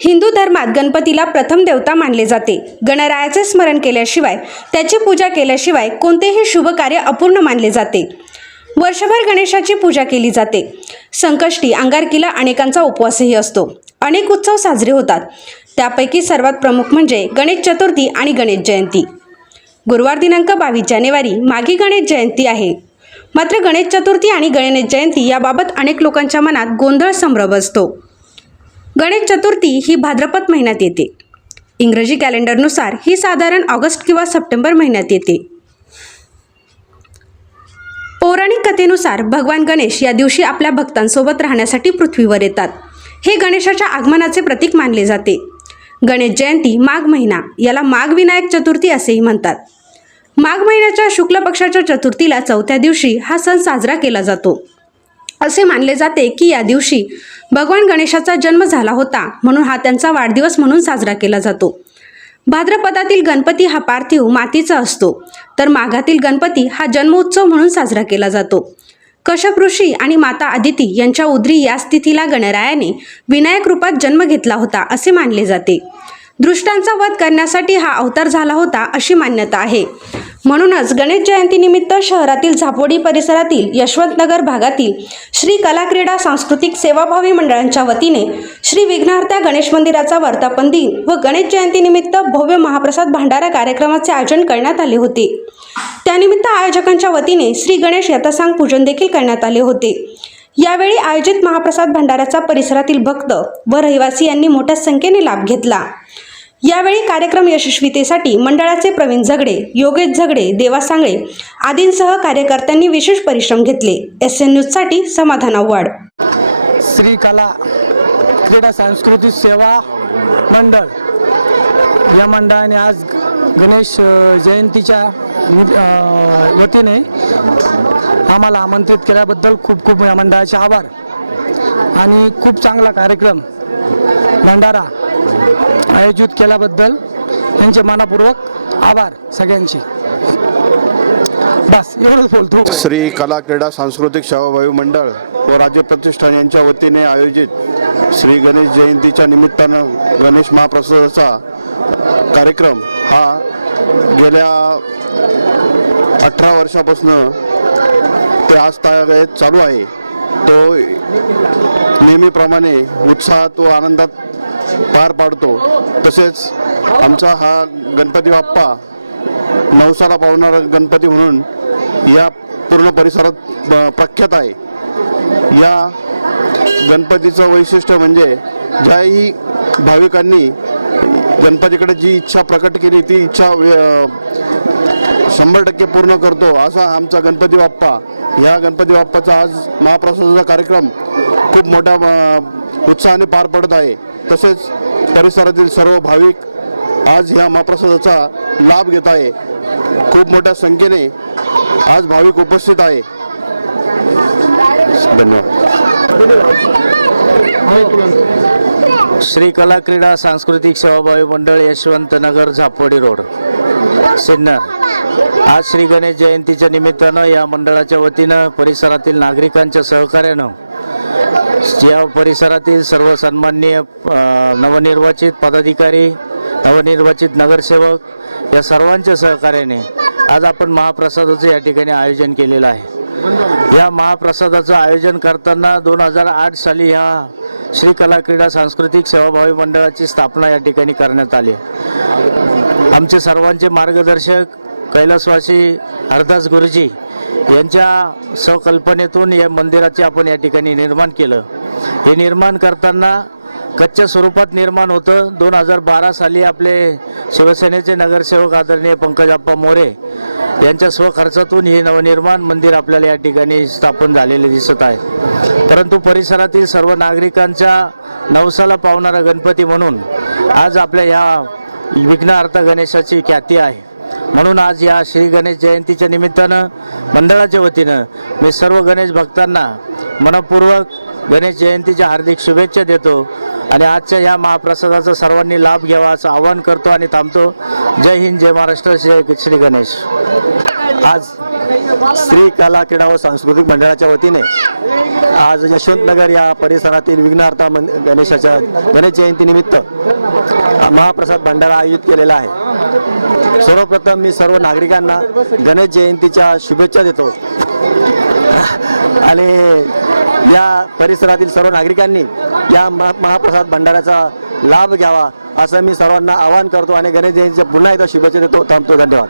हिंदू धर्मात गणपतीला प्रथम देवता मानले जाते. गणरायाचे स्मरण केल्याशिवाय त्याची पूजा केल्याशिवाय कोणतेही शुभ कार्य अपूर्ण मानले जाते. वर्षभर गणेशाची पूजा केली जाते. संकष्टी अंगारकीला अनेकांचा उपवासही असतो. अनेक उत्सव साजरे होतात. त्यापैकी सर्वात प्रमुख म्हणजे गणेश चतुर्थी आणि गणेश जयंती. गुरुवार दिनांक बावीस जानेवारी मागी गणेश जयंती आहे. मात्र गणेश चतुर्थी आणि गणेश जयंती याबाबत अनेक लोकांच्या मनात गोंधळ संभ्रम असतो. गणेश चतुर्थी ही भाद्रपद महिन्यात येते. इंग्रजी कॅलेंडरनुसार ही साधारण ऑगस्ट किंवा सप्टेंबर महिन्यात येते. पौराणिक कथेनुसार भगवान गणेश या दिवशी आपल्या भक्तांसोबत राहण्यासाठी पृथ्वीवर येतात. हे गणेशाच्या आगमनाचे प्रतीक मानले जाते. गणेश जयंती माघ महिना याला माघ विनायक चतुर्थी असेही म्हणतात. माघ महिन्याच्या शुक्ल पक्षाच्या चतुर्थीला चौथ्या दिवशी हा सण साजरा केला जातो. असे मानले जाते की या दिवशी भगवान गणेशाचा जन्म झाला होता म्हणून हा त्यांचा वाढदिवस म्हणून साजरा केला जातो. भाद्रपदातील गणपती हा पार्थिव मातीचा असतो. तर माघातील गणपती हा जन्मोत्सव म्हणून साजरा केला जातो. कश्यप ऋषी आणि माता आदिती यांच्या उदरी या स्थितीला गणरायाने विनायक रूपात जन्म घेतला होता असे मानले जाते. दृष्टांचा वध करण्यासाठी हा अवतार झाला होता अशी मान्यता आहे. म्हणूनच गणेश जयंतीनिमित्त शहरातील झापोडी परिसरातील यशवंतनगर भागातील श्री कला क्रीडा सांस्कृतिक सेवाभावी मंडळांच्या वतीने श्री विघ्नहर्त्या गणेश मंदिराचा वर्धापन दिन व गणेश जयंतीनिमित्त भव्य महाप्रसाद भांडारा कार्यक्रमाचे आयोजन करण्यात आले होते. त्यानिमित्त आयोजकांच्या वतीने श्री गणेश यथासांग पूजन देखील करण्यात आले होते. यावेळी आयोजित महाप्रसाद भंडाऱ्याचा परिसरातील भक्त व रहिवासी यांनी मोठ्या संख्येने लाभ घेतला. यावेळी कार्यक्रम यशस्वीतेसाठी मंडळाचे प्रवीण झगडे योगेश झगडे देवा सांगळे आदींसह कार्यकर्त्यांनी विशेष परिश्रम घेतले. एस एन न्यूजसाठी समाधान आव्हाड. श्री कला क्रीडा सांस्कृतिक सेवा मंडळ. या मंडळाने आज गणेश जयंतीच्या वतीने आम्हाला आमंत्रित केल्याबद्दल खूप खूप या मंडळाचे आभार. आणि खूप चांगला कार्यक्रम भंडारा आयोजित केल्याबद्दल यांचे मनापूर्वक आभार सगळ्यांचे. बस एवढंच बोलतो. श्री कला क्रीडा सांस्कृतिक सेवाभावी मंडळ व राज्य प्रतिष्ठान यांच्या वतीने आयोजित श्री गणेश जयंतीच्या निमित्तानं गणेश महाप्रसादाचा कार्यक्रम हा गेल्या अठरा वर्षापासून ते आज तागायत चालू आहे. तो नेहमीप्रमाणे उत्साहात व आनंदात पार पाडतो. तसेच आमचा हा गणपती बाप्पा नवसाला पावणारा गणपती म्हणून या पूर्ण परिसरात ब- प्रख्यात आहे. या गणपतीचं वैशिष्ट्य म्हणजे ज्याही भाविकांनी गणपतीकडे जी इच्छा प्रकट केली ती इच्छा वे- शंभर टक्के पूर्ण करतो असा आमचा गणपती बाप्पा. ह्या गणपती बाप्पाचा आज महाप्रसादाचा कार्यक्रम खूप मोठ्या उत्साहाने पार पडत आहे. तसेच परिसरातील सर्व भाविक आज ह्या महाप्रसादाचा लाभ घेत आहे. खूप मोठ्या संख्येने आज भाविक उपस्थित आहे. धन्यवाद. श्री कला क्रीडा सांस्कृतिक सेवाभावी मंडळ यशवंतनगर झापोडी रोड सिन्नर. आज श्री गणेश जयंतीच्या निमित्तानं या मंडळाच्या वतीनं परिसरातील नागरिकांच्या सहकार्यानं या परिसरातील सर्व सन्माननीय नवनिर्वाचित पदाधिकारी नवनिर्वाचित नगरसेवक या सर्वांच्या सहकार्याने आज आपण महाप्रसादाचं या ठिकाणी आयोजन केलेलं आहे. या महाप्रसादाचं आयोजन करताना दोन हजार आठ साली ह्या श्री कला क्रीडा सांस्कृतिक सेवाभावी मंडळाची स्थापना या ठिकाणी करण्यात आली. आमचे सर्वांचे मार्गदर्शक कैलासवासी हरदास गुरुजी यांच्या संकल्पनेतून या मंदिराचे आपण या ठिकाणी निर्माण केलं. हे निर्माण करताना कच्च्या स्वरूपात निर्माण होतं. दोन हजार बारा साली आपले शिवसेनेचे नगरसेवक आदरणीय पंकजाप्पा मोरे यांच्या स्वखर्चातून हे नवनिर्माण मंदिर आपल्याला या ठिकाणी स्थापन झालेले दिसत आहे. परंतु परिसरातील सर्व नागरिकांच्या नवसाला पावणारा गणपती म्हणून आज आपल्या ह्या विघ्नहर्ता गणेशाची ख्याती आहे. म्हणून आज या श्री गणेश जयंतीच्या निमित्तानं मंडळाच्या वतीनं मी सर्व गणेश भक्तांना मनपूर्वक गणेश जयंतीच्या हार्दिक शुभेच्छा देतो आणि आजच्या ह्या महाप्रसादाचा सर्वांनी लाभ घ्यावा असं आवाहन करतो आणि थांबतो. जय हिंद जय महाराष्ट्र जय श्री गणेश. आज श्री कला क्रीडा व सांस्कृतिक मंडळाच्या वतीने आज यशवंतनगर या परिसरातील विघ्नार्था मन गणेशाच्या गणेश जयंतीनिमित्त महाप्रसाद भंडारा आयोजित केलेला आहे. सर्वप्रथम मी सर्व नागरिकांना गणेश जयंतीच्या शुभेच्छा देतो. आणि या परिसरातील सर्व नागरिकांनी या महा- महाप्रसाद भंडाऱ्याचा लाभ घ्यावा असं मी सर्वांना आवाहन करतो आणि गणेश जयंतीच्या पुन्हा एकदा शुभेच्छा देतो. थांबतो. धन्यवाद.